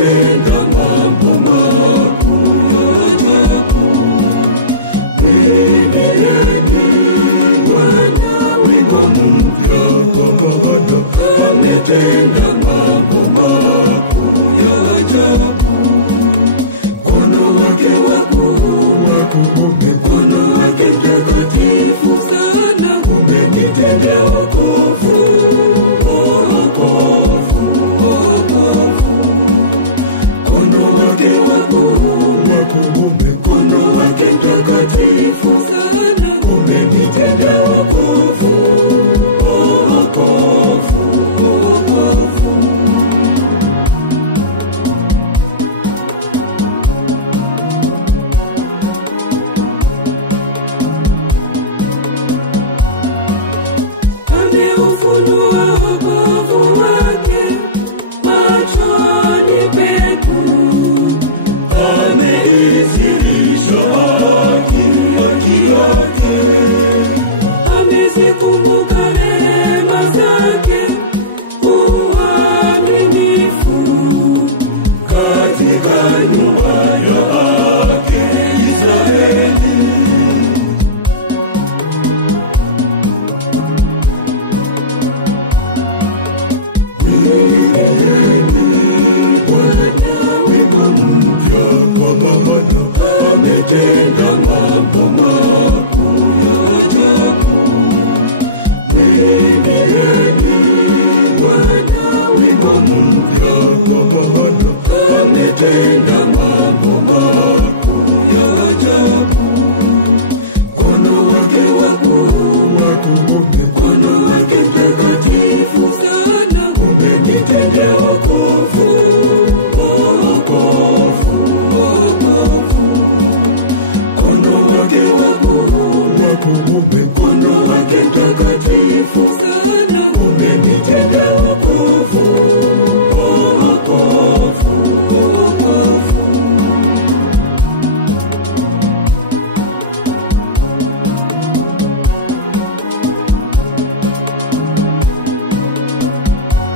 ametenda mambo makuu. Mwimbieni Bwana wimbo mpya, kwa maana ametenda mambo makuu ya ajabu. Mkono wake mkono wake mtakatifu sana umenitendea wokovu. Mkono wake mtakatifu sana umenitendea wokovu. Ameufunua wokovu wake machoni petu. Ameidhihirisha haki yake. Amezikumbuka rehema zake, uaminifu katika nyumba yake Israeli. Ametenda mambo makuu ya ajabu. Mwimbieni Bwana wimbo mpya, kwa maana ametenda mambo makuu ya ajabu. Mkono wake mtakatifu sana umenitendea wokovu. Mkono